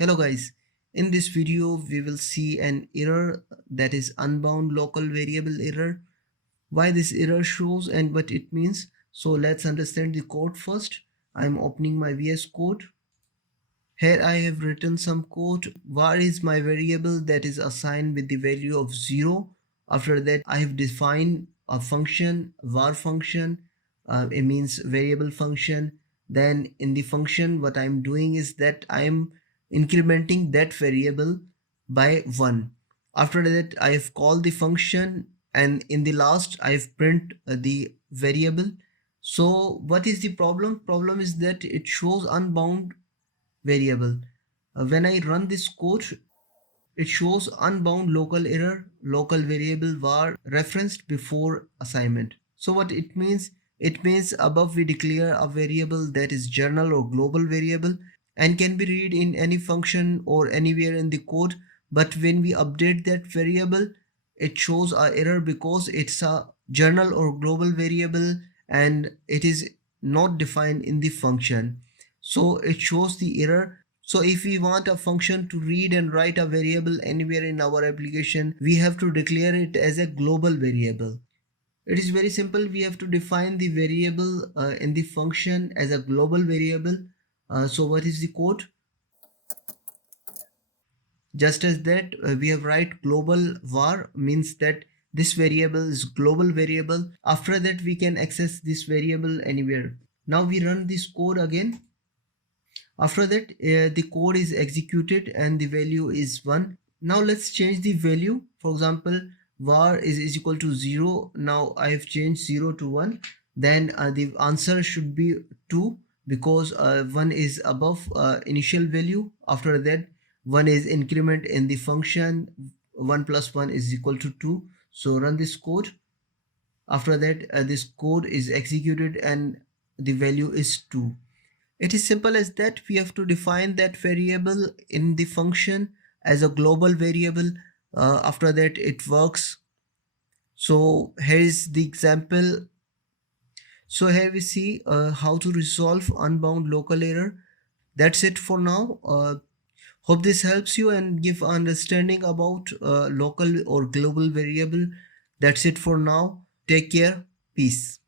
Hello guys, in this video we will see an error, that is unbound local variable error. Why this error shows and what it means. So let's understand the code first. I am opening my VS Code. Here I have written some code. Var is my variable that is assigned with the value of 0. After that I have defined a function, var function. It means variable function. Then in the function what I am doing is that I am incrementing that variable by 1. After that I have called the function, and in the last I have print the variable. So what is the problem? Problem is that it shows unbound variable. When I run this code, it shows unbound local error, local variable var referenced before assignment. So what it means? It means above we declare a variable that is journal or global variable and can be read in any function or anywhere in the code. But when we update that variable, it shows a error because it's a journal or global variable and it is not defined in the function. So it shows the error. So if we want a function to read and write a variable anywhere in our application, we have to declare it as a global variable. It is very simple. We have to define the variable in the function as a global variable. So what is the code? Just as that, we have write global var means that this variable is global variable. After that, we can access this variable anywhere. Now we run this code again. After that, the code is executed and the value is 1. Now let's change the value. For example, var is equal to 0. Now I have changed 0 to 1. Then the answer should be 2 because 1 is above initial value. After that, 1 is increment in the function. 1 plus 1 is equal to 2. So run this code. After that, this code is executed and the value is 2. It is simple as that. We have to define that variable in the function as a global variable. After that it works. So here is the example. So here we see how to resolve unbound local error. That's it for now. Hope this helps you and give understanding about local or global variable. That's it for now. Take care. Peace.